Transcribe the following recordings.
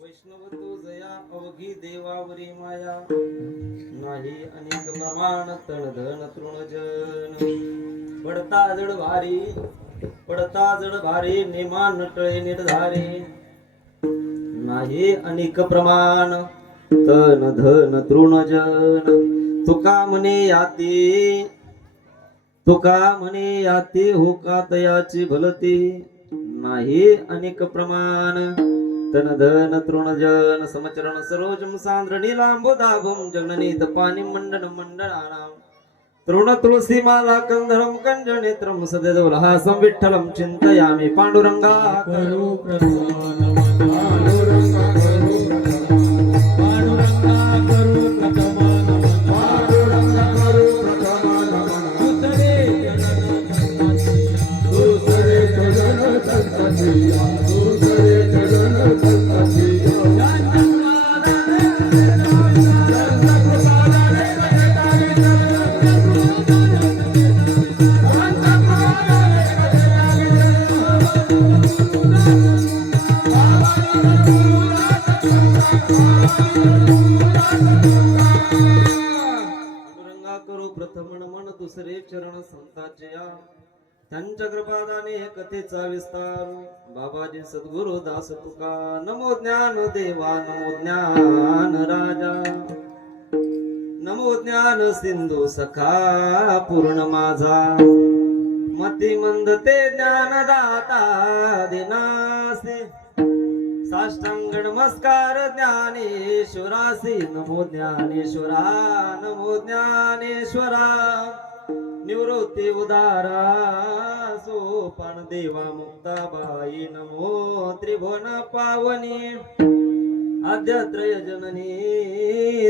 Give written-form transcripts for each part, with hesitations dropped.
वैष्णव तू जया अवघी देवावरी माया नाही अनेक प्रमाण तण धन तृणजन पडता जड भारी नेमान नटळे निर्धारे नाही अनेक प्रमाण तन धन तृणजन तुका म्हणे याती होका तयाची भलती नाही अनेक प्रमाण तन धन तृणजन समचरण सरोजम सांद्र नीलांबोदाभम जगननीत पाणी मंडन मंडनानाम तृण तुलसी माला कंधरम कंज नेत्रम सदेवलहासं विठ्ठलम चिंतयामि पांडुरंगा करो दुसरे चरण संतांचे त्यांच्या कृपादाने कथेचा विस्तार बाबाजी सद्गुरु दास तुका नमो ज्ञान देवा नमो ज्ञान राजा नमो ज्ञान सिंधू सखा पूर्ण माझा मती मंद ते ज्ञानदाता दिनासी साष्टांग नमस्कार ज्ञानेश्वरासी नमो ज्ञानेश्वरा नमो ज्ञानेश्वरा निवृत्ती उदारा सोपान देवा मुक्ताबाई नमो त्रिभुवन पावनी आद्यत्रय जननी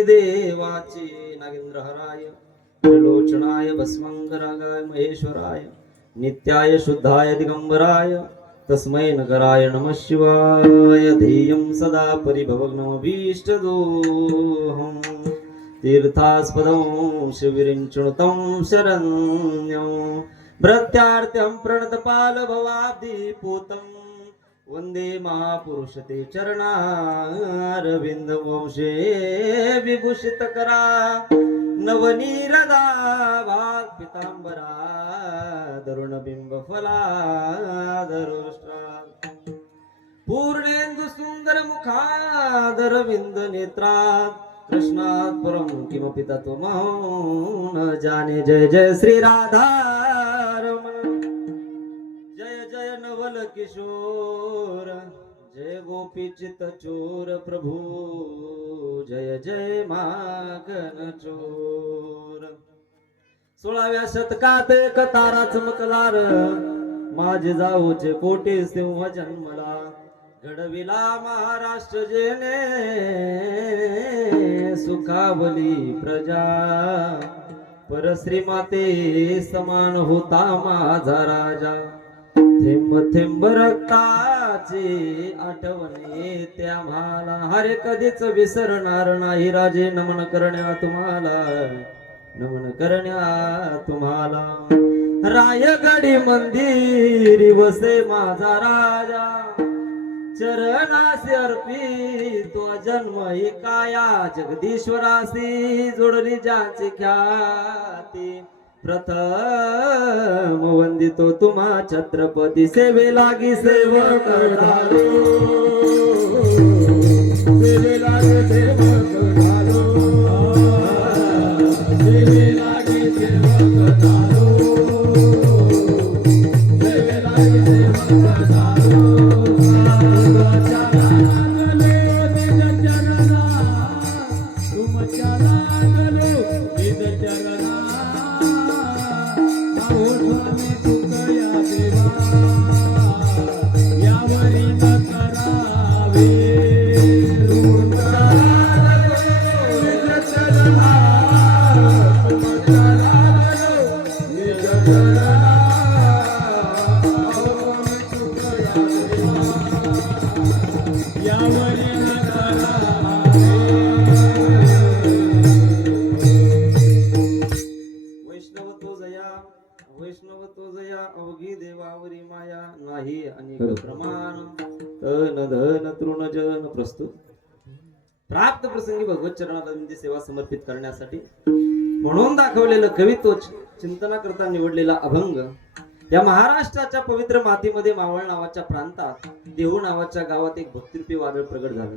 देवाची नागेंद्र हराय त्रिलोचनाय भस्मंकराय महेश्वराय नित्याय शुद्धाय दिगंबराय तस्मै नगराय नमः शिवाय ध्येयं सदा परिभवग्नमभीष्टदोहम् तीर्थास्पदं शिविरिञ्चुनुतं शरण्यं प्रत्यार्त्यं प्रणतपालभवाब्धिपूतं वन्दे महापुरुषते चरणारविन्द वंशे विभूषितकरा नवनीरदा भागपिताम्बरा दरुणबिम्बफलादरुष्ट्रा पूर्णेन्दु सुन्दर मुखादर विन्द नेत्रात् कृष्णात् परं किमपि तत्त्वमहं न जाने जय जय श्री राधा रमण जय जय नवल किशोर जय गोपी चित चोर प्रभु जय जय माखन चोर 16व्या शतकात एक तारा चमकलार माझे जाऊचे कोटी सिंह जन्मला घडविला महाराष्ट्र जेने सुखावली प्रजा परश्रीमाते समान होता माझा राजा थेंब थेंब रक्ताची आठवणे त्या मला हरे कधीच विसरणार नाही राजे नमन करण्या तुम्हाला रायगडी मंदिरी वसे माझा राजा चरणासी अर्पितो जन्म ही काया जगदीश्वरासी जोडली ज्याची ख्याती प्रथम वंदितो तुम्हा छत्रपती सेवे लागी सेवक झालो सेवे लागी सेवक झालो सेवे लागी सेवक झालो सेवे लागी सेवक झालो वैष्णव तो जया अवघी देवावरी माया नाही अनेक प्रमाण तन धन तृण जन प्रस्तुत प्राप्त प्रसंगी भगवत चरणाला सेवा समर्पित करण्यासाठी म्हणून दाखवलेलं कवित्व चिंतना करता निवडलेला अभंग या महाराष्ट्राच्या पवित्र मातीमध्ये मावळ नावाच्या प्रांतात देहू नावाच्या गावात एक भक्तिरूपी वादळ प्रगट झालं.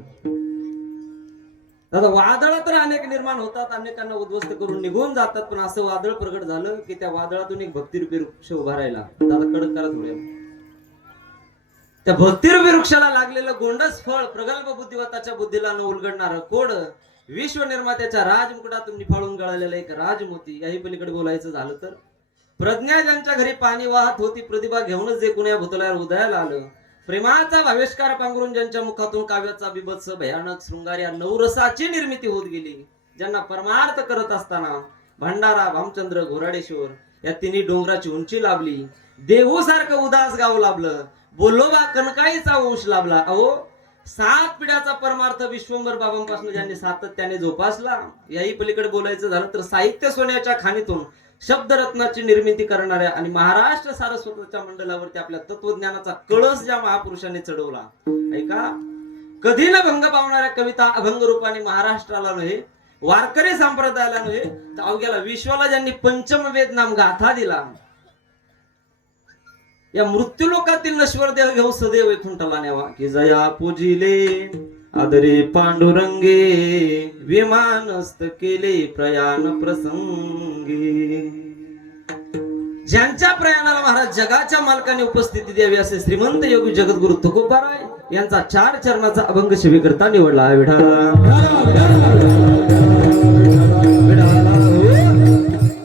दादा वादळ तर अनेक निर्माण होतात, अनेकांना उद्ध्वस्त करून निघून जातात, पण असं वादळ प्रगट झालं की त्या वादळातून एक भक्तिरूपी वृक्ष उभा राहिला. दादा कडक करा थोड्या. त्या भक्तिरूपी वृक्षाला लागलेलं गोंडस फळ प्रगल्भ बुद्धिवताच्या बुद्धीला न उलगडणारं कोड विश्व निर्मात्याच्या राजमुकुटातून निफाळून गळालेला एक राजमोती. याही पलीकडे बोलायचं झालं तर प्रज्ञा ज्यांच्या घरी पाणी वाहत होती प्रतिभा घेऊनच जे कुण्या भुतल्यावर उदयाला आलं. प्रेमाचा भावेशकार पांघरून ज्यांच्या मुखातून काव्याचा बिभत्स भयानक शृंगार या नवरसाची निर्मिती होत गेली. ज्यांना परमार्थ करत असताना भंडारा भामचंद्र घोराडेश्वर या तिन्ही डोंगराची उंची लाभली. देहू सारखं उदास गाव लाभलं. बोलोबा कनकाईचा वंश लाभला. अहो 7 पिढ्याचा परमार्थ विश्वंभर बाबांपासून ज्यांनी सातत्याने जोपासला. याही पलीकडे बोलायचं झालं तर साहित्य सोन्याच्या खाणीतून शब्दरत्नाची निर्मिती करणाऱ्या आणि महाराष्ट्र सारस्वताच्या मंडलावरती आपल्या तत्वज्ञानाचा कळस ज्या महापुरुषांनी चढवला. ऐका, कधी न भंग पावणाऱ्या कविता अभंग रूपाने महाराष्ट्राला नव्हे, वारकरी संप्रदायाला नव्हे, तर अवघ्याला विश्वाला ज्यांनी पंचमवेद नाम गाथा दिला. या मृत्यूलोकातील नश्वर देह घेऊ सदैव वैकुंठाला न्यावा की जया पूजिले आदरे पांडुरंगे विमानस्थ केले प्रयाण प्रसंगी. ज्यांच्या प्रयाणाला महाराज जगाच्या मालकाने उपस्थिती द्यावी असे श्रीमंत योगी जगद्गुरु तुकोबाराय यांचा 4 चरणाचा अभंग शिवीकरता निवडला. विठाला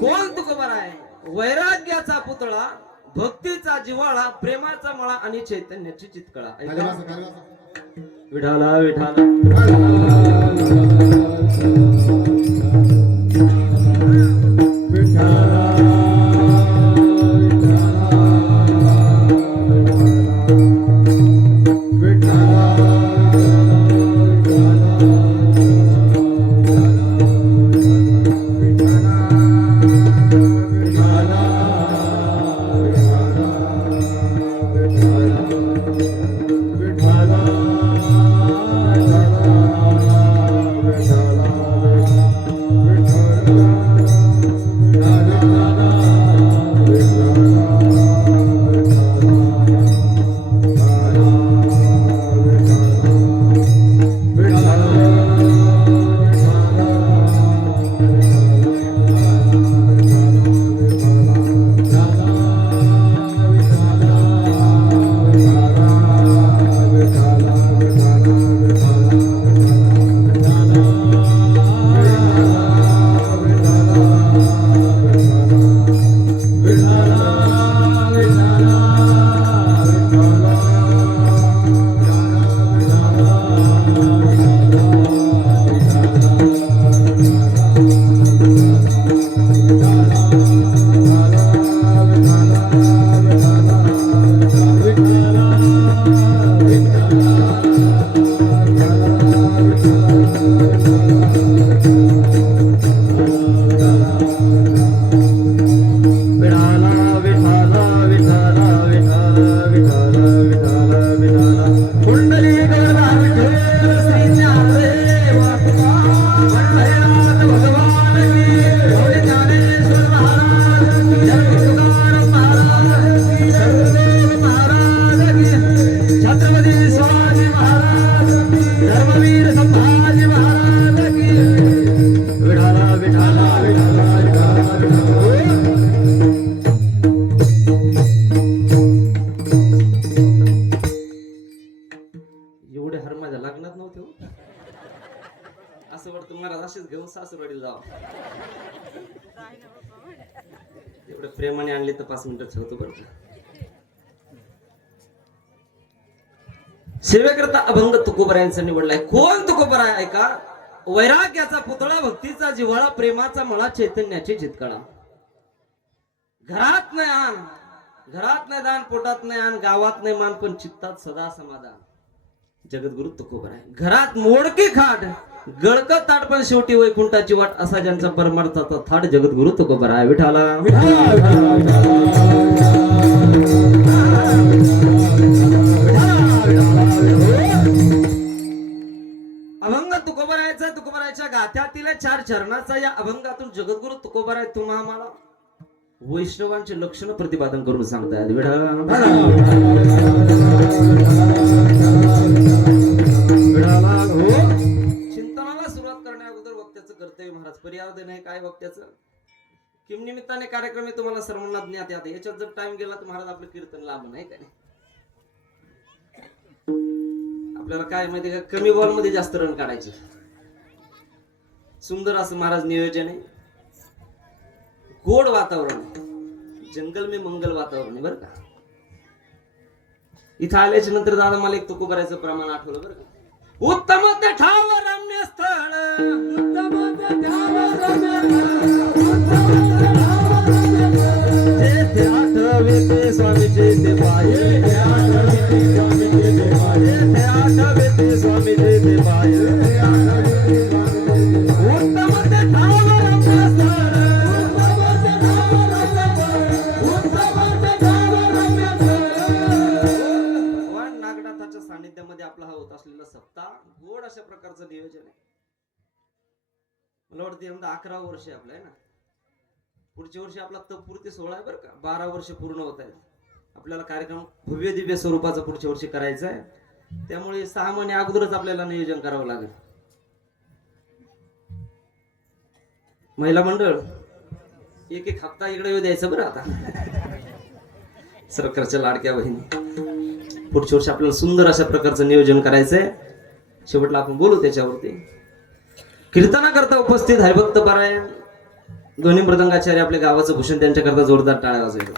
कोण तुकोबाराय? वैराग्याचा पुतळा, भक्तीचा जिव्हाळा, प्रेमाचा मळा आणि चैतन्याची चितकळा. ऐका, विठाला विठाला मग सासूरवाडीला जावं. एवढं प्रेमाने आणले तर 5 मिनिटं ठेवतो बरं का. सेवेकरता अभंग तुकोबरायांचा निवडलाय. कोण तुकोबरा आहे का? वैराग्याचा पुतळा, भक्तीचा जिव्हाळा, प्रेमाचा मळा, चैतन्याची चितकळा. घरात नाही आण, घरात नाही दान, पोटात नाही आण, गावात नाही मान, पण चित्तात सदा समाधान. जगद्गुरु तुकोबरा आहे. घरात मोडकी खाट, गळकत ताट, पण शेवटी वैकुंठाची वाट, असा ज्यांचा परमार्थाचा थाट जगद्गुरु तुकोबरा आहे. विठाला अभंग तुकोबरायचा, तुकोबरायच्या गाथ्यातील 4 चरणाचा या अभंगातून जगद्गुरु तुकोबराय तुम्हा आम्हाला वैष्णवांचे लक्षण प्रतिपादन करून सांगतायत. चिंतनाला सुरुवात करण्या अगोदर वक्त्याचं कर्तव्य महाराज पर्यावरण नाही काय वक्त्याचं किम निमित्ताने कार्यक्रम तुम्हाला सर्वांना ज्ञात आहे. याच्यात जर टाइम गेला तर महाराज आपलं कीर्तन लांब नाही का. आपल्याला काय माहिती का, कमी बॉल मध्ये जास्त रन काढायचे. सुंदर असं महाराज नियोजन आहे. गोड वातावरण, जंगल में मंगल वातावरण आहे बरं का. इथं आल्याच्या नंतर दादा मला एक तुकोबरायचं प्रमाण आठवलं बरं का. उत्तम ते ठाव रम्य स्थळ, उत्तम ते ठाव रम्य जेथे आठवे ते स्वामीचे ते पाये, आठवे ते स्वामीचे ते पाये, आठवे ते स्वामीचे ते पाये. उत्तम ते ठाव रम्य स्थळ, नागनाथाच्या सानिध्यामध्ये आपला हा होत असलेला सप्ताह गोड अशा प्रकारचं नियोजन आहे. मला वाटतं यंदा 11 वर्ष आपलं आहे ना. पुढच्या वर्षी आपला तत्पूर्ती 16 आहे बरं का. 12 वर्ष पूर्ण होत आहेत. आपल्याला कार्यक्रम भव्य दिव्य स्वरूपाचा पुढच्या वर्षी करायचा आहे. त्यामुळे 6 महिने अगोदरच आपल्याला नियोजन करावं लागेल. महिला मंडळ एक एक हप्ता इकडे येऊ द्यायचं बरं आता. सरकारच्या लाडक्या बहिणी पुढच्या वर्षी आपल्याला सुंदर अशा प्रकारचं नियोजन करायचंय. शेवटला आपण बोलू त्याच्यावरती. कीर्तना करता उपस्थित हरिभक्त पारायण दोन्ही मृदंगाचार्य आपल्या गावाचं भूषण त्यांच्याकरता जोरदार टाळ्या वाजवायचं.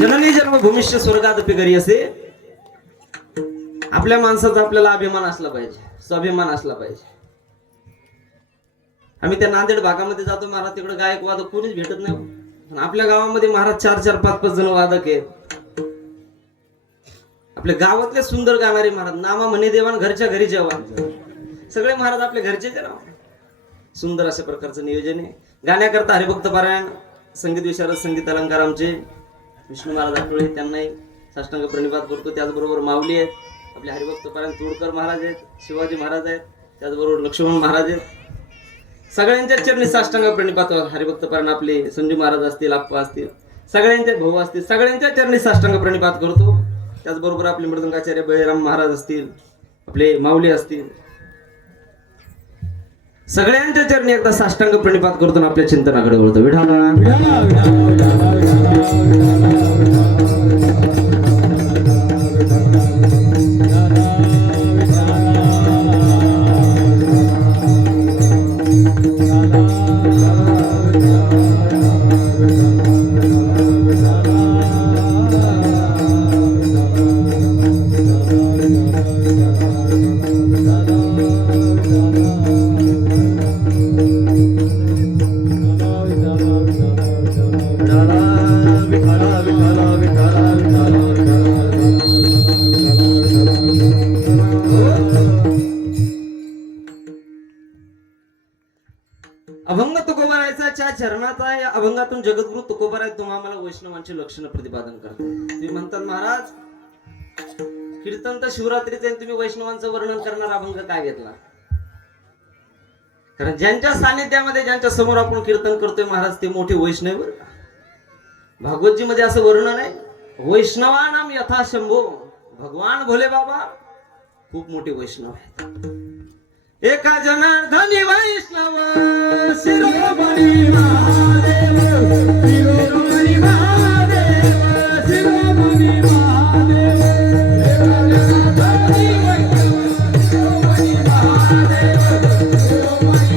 जननी जन्मभूमिष्य स्वर्गादपि घरी असे. आपल्या माणसाचा आपल्याला अभिमान असला पाहिजे, स्वाभिमान असला पाहिजे. आम्ही त्या नांदेड भागामध्ये जातो महाराज, तिकडे गायक वादक कोणीच भेटत नाही. आपल्या गावामध्ये महाराज 4-4, 5-5 जण वादक आहेत. आपल्या गावातले सुंदर गाणारे महाराज, नामा म्हणे देवान घरच्या घरी जेवण, सगळे महाराज आपल्या घरचेच आहे ना. सुंदर अशा प्रकारचं नियोजन आहे. गाण्याकरता हरिभक्त पारायण संगीत विशारद संगीत अलंकार आमचे विष्णू महाराज आठवळे, त्यांनाही साष्टांग प्रणिपात करतो. त्याचबरोबर माऊली आहेत, आपले हरिभक्त पारायण तोडकर महाराज आहेत, शिवाजी महाराज आहेत, त्याचबरोबर लक्ष्मण महाराज आहेत. सगळ्यांच्या चरणी साष्टांग प्रणिपात. हरिभक्त पारायण आपले संजू महाराज असतील, आप्पा असतील, सगळ्यांचे भाऊ असतील, सगळ्यांच्या चरणी साष्टांग प्रणिपात करतो. त्याचबरोबर आपले मृदंगाचार्य बळीराम महाराज असतील, आपले माऊली असतील, सगळ्यांच्या चरणी एकदा साष्टांग प्रणिपात करतो. आपल्या चिंतनाकडे वळतो. अभंग तुकोबारायचा चरणाचा या अभंगातून जगद्गुरु तुकोबाराय तुम्हाला वैष्णवांची लक्षणं प्रतिपादन करते. तुम्ही म्हणतात महाराज कीर्तन तर शिवरात्रीचे, तुम्ही वैष्णवांचं वर्णन करणार अभंग काय घेतला? कारण ज्यांच्या सानिध्यामध्ये ज्यांच्या समोर आपण कीर्तन करतोय महाराज ते मोठे वैष्णव. भागवतजी मध्ये असं वर्णन आहे, वैष्णवानाम यथा शंभो, भगवान भोले बाबा खूप मोठे वैष्णव आहेत. एका जनार्दनी वैष्णव शिरोमणी महादेव, शिरोमणी महादेव, शिरोमणी महादेव, एका जनार्दनी वैष्णव शिरोमणी महादेव, शिरोमणी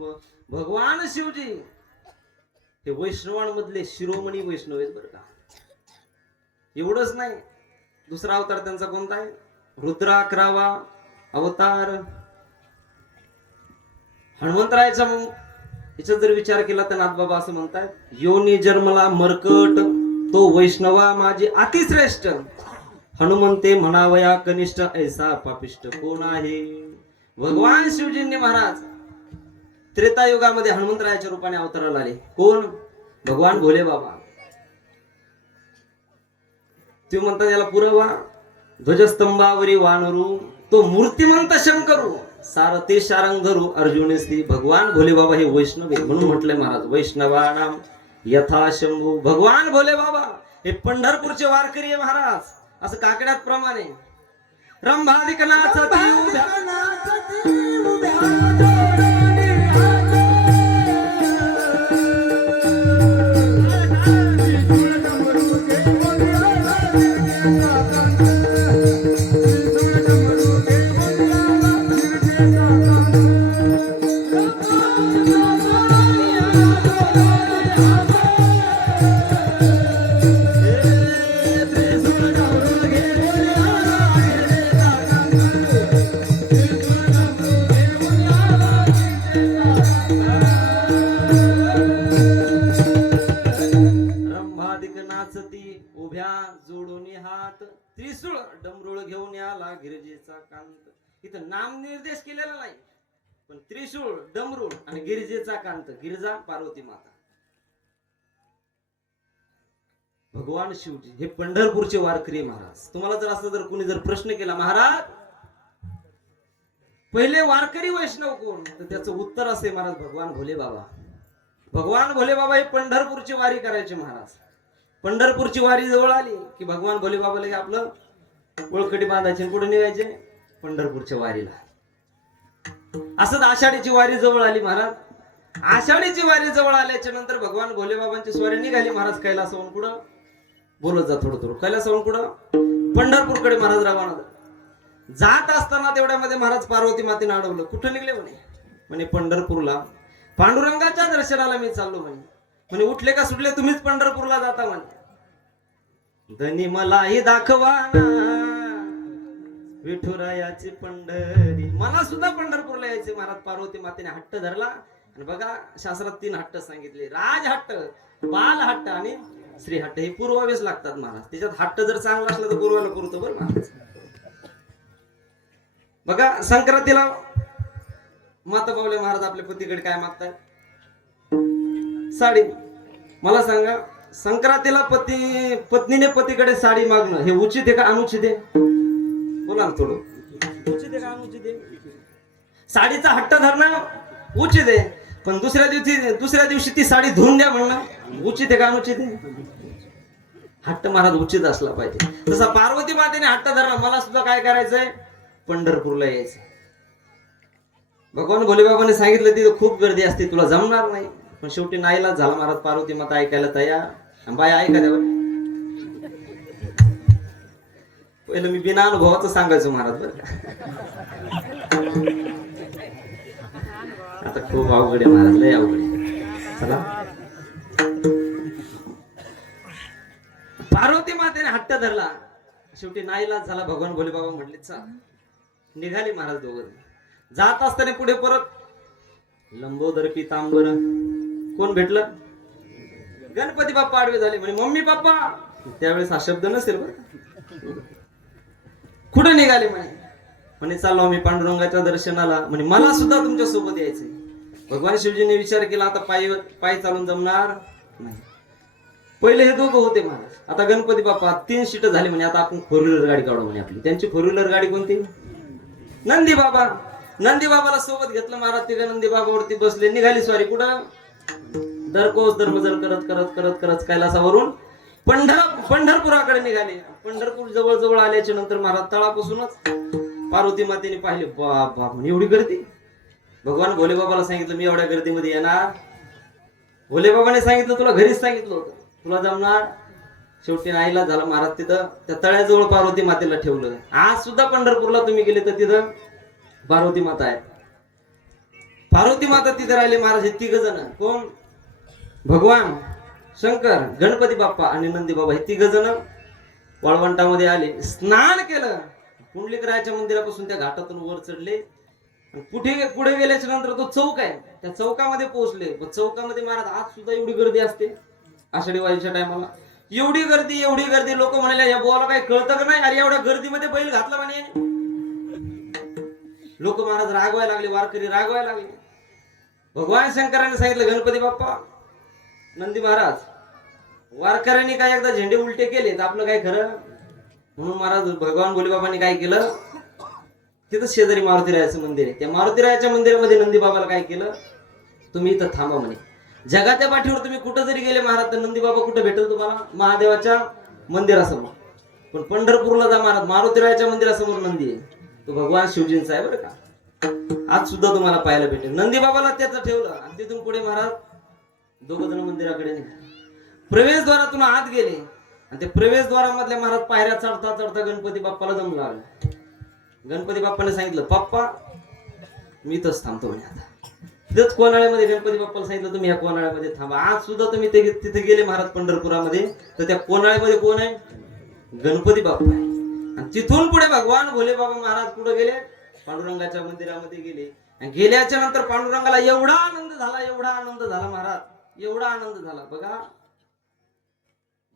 भगवान शिवजी हे वैष्णवांमधले शिरोमणी वैष्णव आहेत बरं का. एवढंच नाही, दुसरा अवतार त्यांचा कोणता आहे? रुद्रा 11वा अवतार हनुमंतरायाचा. मग याचा जर विचार केला तर नाथबाबा असं म्हणतात, योनी जन्मला मरकट तो वैष्णवा माझे अतिश्रेष्ठ, हनुमंते म्हणावया कनिष्ठ ऐसा पापिष्ट कोण आहे. भगवान शिवजींनी महाराज त्रेतायुगामध्ये हनुमंतरायाच्या रूपाने अवताराला आले. कोण? भगवान भोले बाबा. ते म्हणतात याला पुरावा, ध्वजस्तंभावरी वानरू तो मूर्तिमंत शंकरू सारथी शारंग धरू अर्जुन स्त्री. भगवान भोले बाबा हे वैष्णव आहे म्हणून म्हटलंय महाराज वैष्णवानाम यथा शंभू. भगवान भोले बाबा हे पंढरपूरचे वारकरी आहे महाराज. असं काकड्यात प्रमाणे रंभादिक नाचती उभ्या उभ्या जोडून हात त्रिशूळ डमरुळ घेऊन याला गिरिजेचा कांत. इथं नाम निर्देश केलेला नाही, पण त्रिशूळ डमरुळ आणि गिरिजेचा कांत. गिरिजा पार्वती माता. भगवान शिवजी हे पंढरपूरचे वारकरी महाराज. तुम्हाला जर असं जर कोणी जर प्रश्न केला महाराज पहिले वारकरी वैष्णव कोण, तर त्याचं उत्तर असे महाराज भगवान भोले बाबा. भगवान भोले बाबा हे पंढरपूरची वारी करायचे महाराज. पंढरपूरची वारी जवळ आली की भगवान भोले बाबाला आपलं ओळखडी बांधायचे, पुढे निघायचे पंढरपूरच्या वारीला. असंच आषाढीची वारी जवळ आली महाराज. आषाढीची वारी जवळ आल्याच्या नंतर भगवान भोले बाबांची स्वारी निघाली महाराज कैलासाहून. कुठं बोलत जा थोडं थोडं. कैलासाहून कुठं? पंढरपूरकडे महाराज रवाना जात असताना तेवढ्यामध्ये महाराज पार्वती मातेने अडवलं. कुठं निघले म्हणे पंढरपूरला. पांडुरंगाच्या दर्शनाला मी चाललो म्हणे उठले का सुटले तुम्हीच पंढरपूरला जाता म्हणे. धनी मलाही दाखवा विठुरायाची पंढरी. मला सुद्धा पंढरपूरला यायचे महाराज. पार्वती मातेने हट्ट धरला. आणि बघा शास्त्रात 3 हट्ट सांगितले, राज हट्ट, बाल हट्ट आणि श्री हट्ट. हे पुरवावेच लागतात महाराज. त्याच्यात हट्ट जर चांगला असला तर पुरवायला पुरतो बरं महाराज. बघा संक्रांतीला माता बावले महाराज आपल्या पतीकडे काय मागतात? साडी. मला सांगा संक्रांतीला पत्नीने पतीकडे साडी मागणं हे उचित आहे का अनुचित आहे? बोला ना थोडं. उचित आहे का अनुचित आहे? साडीचा हट्ट धरणं उचित आहे, पण दुसऱ्या दिवशी ती साडी धुवून द्या म्हणणं उचित आहे का अनुचित आहे? हट्ट महाराज उचित असला पाहिजे. तसा पार्वती मातेने हट्ट धरला, मला सुद्धा काय करायचंय? पंढरपूरला यायचं. भगवान भोलेबाबाने सांगितलं तिथं खूप गर्दी असते, तुला जमणार नाही. पण शेवटी नाईलाज झाला महाराज. पार्वती माता ऐकायला तयार. बाय ऐका द्या. पहिलं मी बिना अनुभवाचं सांगायचो महाराज बरं का. आता खूप अवघड आहे महाराज, लय अवघड आहे. चला. पार्वती मातेने हट्ट धरला, शेवटी नाईलाज झाला. भगवान भोले बाबा म्हटले चल. निघाली महाराज दोघं. जात असताना पुढे परत लंबोदर पितांबर कोण भेटलं? गणपती बाप्पा आडवे झाले. म्हणे मम्मी पप्पा. त्यावेळेस हा शब्द नसेल बरं. कुठे निघाले म्हणे चाललो आम्ही पांडुरंगाच्या दर्शनाला. म्हणे मला सुद्धा तुमच्या सोबत यायचंय. भगवान शिवजीने विचार केला आता पायी चालून जमणार नाही. पहिले हे दोघं होते महाराज. आता गणपती बाप्पा 3 सीट झाली. म्हणे आता आपण 4 व्हीलर गाडी काढू म्हणे आपली. त्यांची 4 व्हीलर गाडी कोणती? नंदी बाबा. नंदी बाबाला सोबत घेतलं महाराज. तिघ नंदी बाबावरती बसले. निघाली स्वारी. कुठं? दरकोस दरबजर करत करत करत करत कैलासावरून पंढरपुराकडे निघाले. पंढरपूर जवळ जवळ आल्याच्या नंतर महाराज तळापासूनच पार्वती मातेने पाहिले. बाप म्हणे एवढी गर्दी. भगवान भोले बाबाला सांगितलं मी एवढ्या गर्दीमध्ये येणार. भोले बाबाने सांगितलं तुला घरीच सांगितलं होतं, तुला जमणार. शेवटी नाईलाज झाला महाराज. तिथं त्या तळ्याजवळ पार्वती मातेला ठेवलं. आज सुद्धा पंढरपूरला तुम्ही गेले तर तिथं पार्वती माता आहे. पार्वती माता तिथे राहिले महाराज. हे तिघ जण कोण? भगवान शंकर, गणपती बाप्पा आणि नंदी बाबा, हे तिघ जण वाळवंटामध्ये आले, स्नान केलं. पुंडलिकरायाच्या मंदिरापासून त्या घाटातून वर चढले. पुढे गेल्याच्या नंतर तो चौक आहे, त्या चौकामध्ये पोहोचले. चौकामध्ये महाराज आज सुद्धा एवढी गर्दी असते आषाढी वारीच्या टायमाला. एवढी गर्दी लोक म्हणाले या बोला काही कळतं का नाही? अरे एवढ्या गर्दीमध्ये बैल घातला म्हणे. लोक महाराज रागवायला लागले, वारकरी रागवायला लागले. भगवान शंकरांनी सांगितलं, गणपती बाप्पा, नंदी महाराज, वारकऱ्यांनी काय एकदा झेंडे उलटे केले तर आपलं काय खरं? म्हणून महाराज भगवान भोलेबाबांनी काय केलं, तिथं शेजारी मारुतीरायाचं मंदिर आहे, त्या मारुतीरायाच्या मंदिरामध्ये नंदी बाबाला काय केलं, तुम्ही इथं थांबा म्हणे. जगाच्या पाठीवर तुम्ही कुठं जरी गेले महाराज तर नंदी बाबा कुठं भेटेल तुम्हाला? महादेवाच्या मंदिरासमोर. पण पंढरपूरला जा महाराज, मारुतीरायाच्या मंदिरासमोर नंदी आहे, तो भगवान शिवजींचा आहे बरं का. आज सुद्धा तुम्हाला पाहायला भेटेल. नंदी बाबाला त्याचं ठेवलं आणि तिथून पुढे महाराज दोघ जण मंदिराकडे निघाले. प्रवेशद्वारातून आत गेले आणि ते प्रवेशद्वारामधल्या महाराज पायऱ्या चढता चढता गणपती बाप्पाला दम लागला. गणपती बाप्पाने सांगितलं, बाप्पा मी इथंच थांबतो म्हणे. आता तिथंच कोणाळ्यामध्ये गणपती बाप्पाला सांगितलं, तुम्ही या कोणाळ्यामध्ये थांबा. आज सुद्धा तुम्ही तिथे गेले महाराज पंढरपुरामध्ये तर त्या कोणाळ्यामध्ये कोण आहे? गणपती बाप्पा आहे. आणि तिथून पुढे भगवान भोले बाबा महाराज कुठे गेले? पांडुरंगाच्या मंदिरामध्ये गेले. आणि गेल्याच्या नंतर पांडुरंगाला एवढा आनंद झाला महाराज, एवढा आनंद झाला बघा.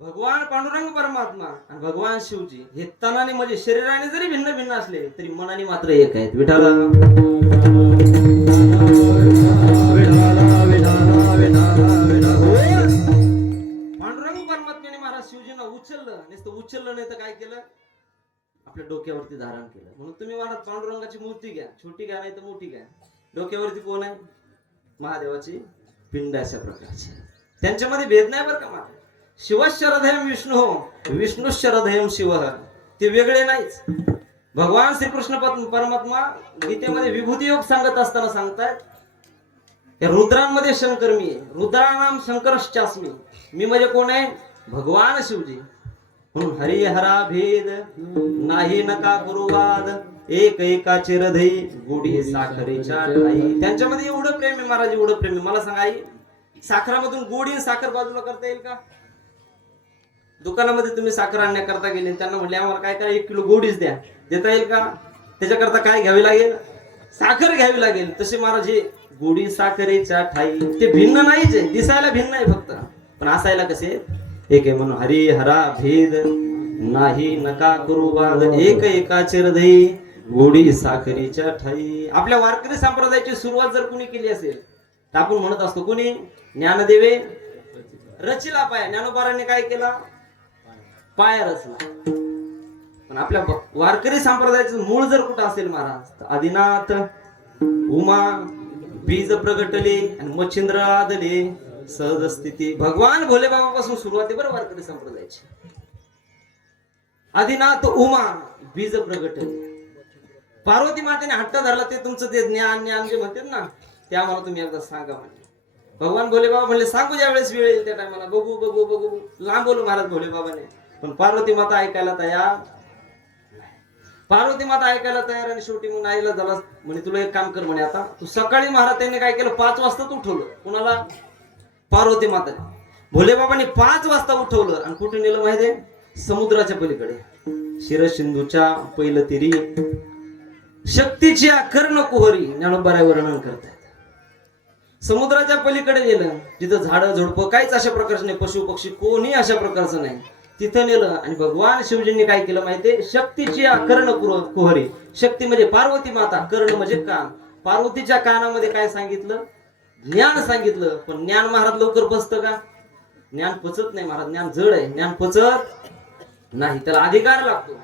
भगवान पांडुरंग परमात्मा आणि भगवान शिवजी हे तनाने म्हणजे शरीराने जरी भिन्न भिन्न असले तरी मनाने मात्र एक आहेत. विठाला पांडुरंग परमात्म्याने महाराज शिवजींना उचललं नाही तर काय केलं, आपल्या डोक्यावरती धारण केलं. म्हणून तुम्ही महाराज पांडुरंगाची मूर्ती घ्या, छोटी घ्या नाही तर मोठी घ्या, डोक्यावरती कोण आहे? महादेवाची पिंड अशा प्रकारची. त्यांच्यामध्ये भेद नाही बरं का महाराज. शिवशरधयम विष्णू, विष्णुशरधयम शिव, ते वेगळे नाहीच. भगवान श्रीकृष्ण परमात्मा गीतेमध्ये विभूती योग सांगत असताना सांगतायत, या रुद्रांमध्ये शंकर मी आहे, रुद्रानाम शंकरश्चास्मी, मी म्हणजे कोण आहे? भगवान शिवजी. म्हणून हरी हरा भेद नाही नका गुरुवाद, एक एकाचे हृदय गोडी साखरेच्या ठाई. त्यांच्यामध्ये एवढं प्रेम आहे महाराज, एवढं प्रेम आहे. मला सांगा आई, साखरामधून गोडी साखर बाजूला करता येईल का? दुकानामध्ये तुम्ही साखर आणण्याकरता गेले, त्यांना म्हटले आम्हाला काय करा, 1 किलो गोडीच द्या, देता येईल का? त्याच्याकरता काय घ्यावी लागेल? साखर घ्यावी लागेल. तसे महाराज हे गोडी साखरेच्या ठाई ते भिन्न नाहीच आहे, दिसायला भिन्न आहे फक्त, पण असायला कसे एक आहे. म्हणून हरी हरा भेद नाही नका करू वाद, एक एकाचे हृदय गोडी साखरेच्या ठाई. आपल्या वारकरी संप्रदायाची सुरुवात जर कुणी केली असेल तर आपण म्हणत असतो, कुणी? ज्ञानदेवे रचिला पाय. ज्ञानोबारांनी काय केला? पाय रचला. पण आपल्या वारकरी संप्रदायाचं मूळ जर कुठं असेल महाराज तर आदिनाथ उमा बीज प्रगटले आणि मच्छिंद्र आदले सहज स्थिती. भगवान भोले बाबापासून सुरुवात आहे बरं वारकरी संप्रदायाची. आदिनाथ उमा बीज प्रगटले. पार्वती मातेने हट्ट धरला, ते तुमचं ते ज्ञान जे म्हणतात ना ते आम्हाला तुम्ही एकदा सांगा म्हणे. भगवान भोले बाबा म्हणले सांगू ज्या वेळेस वेळ येईल त्या टायमाला, बघू लांब बोलू महाराज भोले बाबाने. पण पार्वती माता ऐकायला तयार. पार्वती माता ऐकायला तयार आणि शेवटी मग आईला झाला म्हणे, तुला एक काम कर म्हणे, आता तू सकाळी महाराज त्यांनी काय केलं, 5 वाजता उठवलं. कुणाला? पार्वती माताने. भोले बाबांनी 5 वाजता उठवलं आणि कुठे नेलं माहितीये? समुद्राच्या पलीकडे, शिरसिंधूच्या पहिलं तिरी, शक्तीची कर्ण कुहरी ज्ञानोबा वर्णन करतायत. समुद्राच्या पलीकडे गेलं, तिथं झाडं झुडपं काहीच अशा प्रकारचं नाही, पशु पक्षी कोणी अशा प्रकारचं नाही. तिथं नेलं आणि भगवान शिवजींनी काय केलं माहितीये? शक्तीची कर्ण कुहरी. शक्ती म्हणजे पार्वती माता, कर्ण म्हणजे कान. पार्वतीच्या कानामध्ये काय सांगितलं? ज्ञान सांगितलं. पण ज्ञान महाराज लवकर पचतं का? ज्ञान पचत नाही महाराज, ज्ञान जड आहे, ज्ञान पचत नाही, त्याला अधिकार लागतो.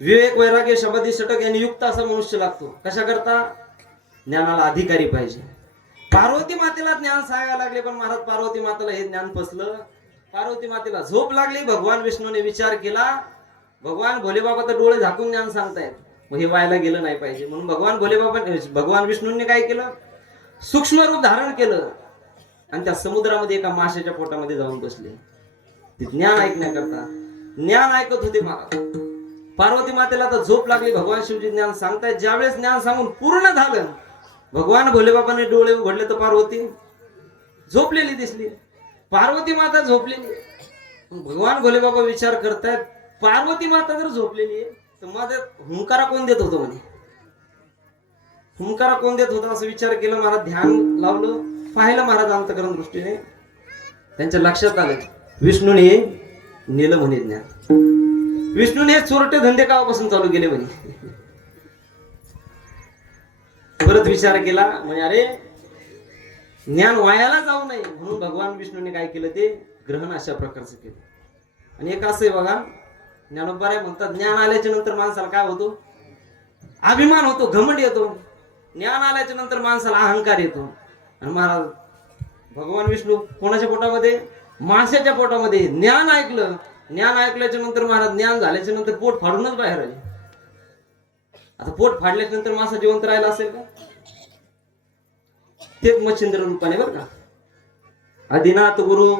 विवेक वैराग्य शबादी षटक यांनी युक्त असा मनुष्य लागतो. कशा करता? ज्ञानाला अधिकारी पाहिजे. पार्वती मातेला ज्ञान सांगायला लागले पण महाराज पार्वती मातेला हे ज्ञान पचलं. पार्वती मातेला झोप लागली. भगवान विष्णूने विचार केला, भगवान भोले बाबा तर डोळे झाकून ज्ञान सांगतायत, मग हे व्हायला गेलं नाही पाहिजे. म्हणून भगवान विष्णूंनी काय केलं? सूक्ष्म रूप धारण केलं आणि त्या समुद्रामध्ये एका माशाच्या पोटामध्ये जाऊन बसले. ते ज्ञान ऐकण्याकरता ज्ञान ऐकत होते महाराज. पार्वती मातेला तर झोप लागली. भगवान शिवजी ज्ञान सांगतायत. ज्यावेळेस ज्ञान सांगून पूर्ण झालं भगवान भोलेबाबाने डोळे उघडले तर पार्वती झोपलेली दिसली. पार्वती माता झोपलेली. भगवान भोलेबाबा विचार करतायत, पार्वती माता जर झोपलेली आहे तर माझ्या हुंकारा कोण देत होतो म्हणे. हुंकारा कोण देत होता असं विचार केला. महाराज ध्यान लावलं, पाहिलं महाराज अंतकरण दृष्टीने. त्यांच्या लक्षात आलं विष्णूने नेलं म्हणे ज्ञान. विष्णूने चोरटे धंदे कावापासून चालू केले म्हणे. परत विचार केला म्हणजे अरे ज्ञान वायाला जाऊ नये म्हणून भगवान विष्णूने काय केलं, ते ग्रहण अशा प्रकारचं केलं. आणि एक असं आहे बघा, ज्ञानोबराय म्हणतात ज्ञान आल्याच्या नंतर माणसाला काय होतो, अभिमान होतो, घमंड येतो. ज्ञान आल्याच्या नंतर माणसाला अहंकार येतो. आणि महाराज भगवान विष्णू कोणाच्या पोटामध्ये, माणसाच्या पोटामध्ये ज्ञान ऐकलं. ज्ञान ऐकल्याच्या नंतर महाराज ज्ञान झाल्याच्या नंतर पोट फाडूनच बाहेर आले. आता पोट फाडल्याच्या नंतर माणसा जिवंत राहिला असेल का? तेच मच्छिंद्र रूपाने बरं का. आदिनाथ गुरु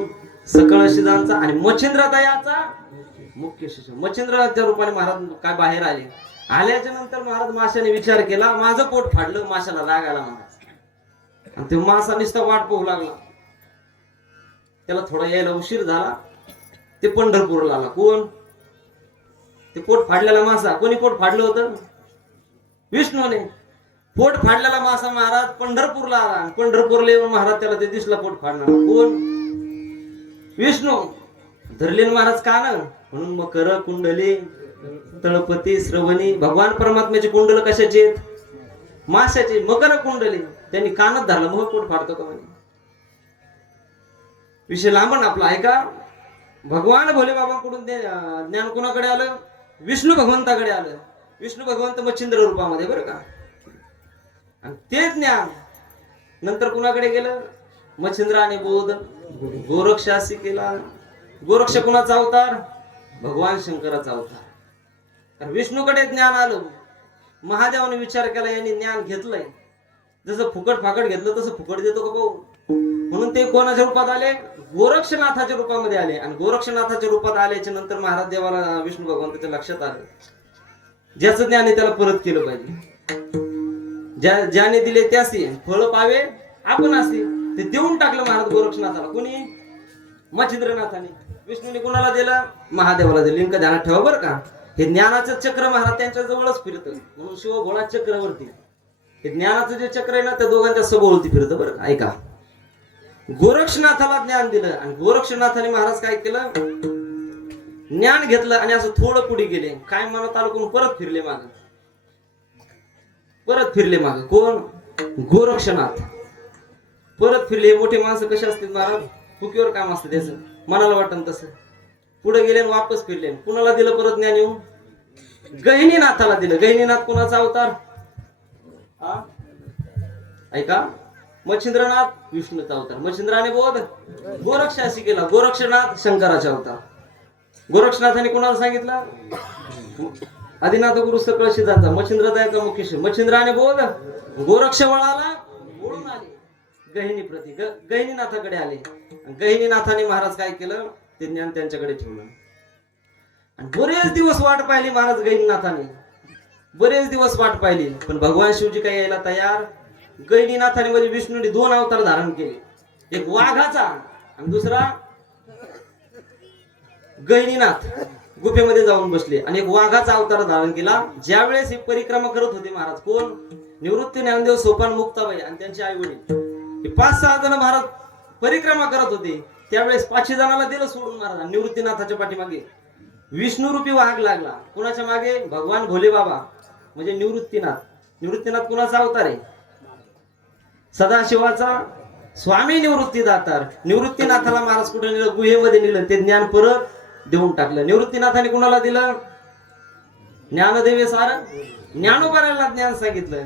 सकळ शिजांचा आणि मच्छिंद्रदयाचा मुख्य शिष्य मच्छिंद्राच्या रूपाने महाराज काय बाहेर आले. आल्याच्या नंतर महाराज माशाने विचार केला, माझं पोट फाडलं. माशाला राग आला महाराज. आणि ते मासा नुसता वाट पाहू लागला. त्याला थोडा यायला उशीर झाला. ते पंढरपूरला आला. कोण? ते पोट फाडलेला मासा. कोणी पोट फाडलं होतं? विष्णूने. पोट फाडलेला मासा महाराज पंढरपूरला आला. पंढरपूरला येऊन महाराज त्याला ते दिसला पोट फाडणार. कोण? विष्णू. धरले महाराज कान म्हणून मकर कुंडली तळपती श्रवणी. भगवान परमात्म्याची कुंडल कशाची आहेत? माशाची. मकर कुंडली. त्यांनी कानच धरला. मग पोट फाडतो का म्हणे. विषय लांबण आपला आहे का. भगवान भोले बाबांकडून ते ज्ञान कोणाकडे आलं? विष्णू भगवंताकडे आलं. विष्णू भगवंत मच्छिंद्र रूपामध्ये बरं का. आणि ते ज्ञान नंतर कुणाकडे गेलं? मच्छिंद्राने बोध गोरक्षासी केला. गोरक्ष कुणाचा अवतार? भगवान शंकराचा अवतार. कारण विष्णूकडे ज्ञान आलं. महादेवाने विचार केला यांनी ज्ञान घेतलंय, जसं फुकट फाकट घेतलं तसं फुकट देतो का भाऊ. म्हणून ते कोणाच्या रूपात आले? गोरक्षनाथाच्या रूपामध्ये आले. आणि गोरक्षनाथाच्या रूपात आल्याच्या नंतर महाराज देवाला विष्णू भगवंताच्या लक्षात आलं, ज्याचं ज्ञान आहे त्याला परत केलं पाहिजे. ज्याने दिले त्यासी फळ पावे आपण असे. ते देऊन टाकलं महाराज गोरक्षनाथाला. कोणी? मच्छिंद्रनाथाने. विष्णूने कोणाला दिलं? महादेवाला दिलं. लिंक ध्यानात ठेवा बरं का. हे ज्ञानाचं चक्र महाराज त्यांच्या जवळच फिरतं. म्हणून शिव भोळा चक्रवर्ती. हे ज्ञानाचं जे चक्र आहे ना त्या दोघांच्या सभोवती फिरतं बरं का. ऐका, गोरक्षनाथाला ज्ञान दिलं आणि गोरक्षनाथाने महाराज काय केलं, ज्ञान घेतलं आणि असं थोडं पुढे गेले. काय मनात आलं कोण? परत फिरले माग. परत फिरले माग. कोण? गोरक्षनाथ. परत फिरले. मोठे माणसं कसे असतील महाराज, हुकीवर काम असतं त्याचं, मनाला वाटतं तसं. पुढे गेले आणि वापस फिरले. कुणाला दिलं परत ज्ञान येऊन? गहिनीनाथाला दिलं. गहिनीनाथ कोणाचा अवतार? ऐका, मच्छिंद्रनाथ विष्णूचा अवतार. मच्छिंद्राने बोध गोरक्षासी केला. गोरक्षनाथ शंकराचा अवतार. गोरक्षनाथाने कोणाला सांगितलं? आदिनाथ गुरु सकळ शिजांचा. मच्छिंद्रदयाचा मुख्य शिष्य. मच्छिंद्राने बोध गोरक्ष वळाला ओढून आले गहिनी प्रती. गहिनीनाथाकडे आले. गहिनीनाथाने महाराज काय केलं, ते ज्ञान त्यांच्याकडे ठेवलं. आणि बरेच दिवस वाट पाहिली महाराज गहिनीनाथाने. बरेच दिवस वाट पाहिली. पण भगवान शिवजी काय यायला तयार. गहिनीनाथाने म्हणजे विष्णूने दोन अवतार धारण केले. एक वाघाचा आणि दुसरा गहिनीनाथ गुफेमध्ये जाऊन बसले आणि एक वाघाचा अवतार धारण केला. ज्या वेळेस ही परिक्रमा करत होते महाराज, कोण? निवृत्ती ज्ञानदेव, सोपान मुक्ताबाई आणि त्यांचे आई वडील, हे 5-6 जण महाराज परिक्रमा करत होते. त्यावेळेस 5 जणांना दिलं सोडून महाराज. निवृत्तीनाथाच्या पाठीमागे विष्णू रूपी वाघ लागला. कुणाच्या मागे? भगवान भोले बाबा म्हणजे निवृत्तीनाथ. निवृत्तीनाथ कुणाचा अवतार आहे? सदाशिवाचा स्वामी निवृत्तीदातार. निवृत्तीनाथाला महाराज कुठे नेलं? गुहेमध्ये नेलं. ते ज्ञान परत देऊन टाकलं. निवृत्तीनाथाने कुणाला दिलं? ज्ञानदेवे सार ज्ञानोबाराला ज्ञान सांगितलं.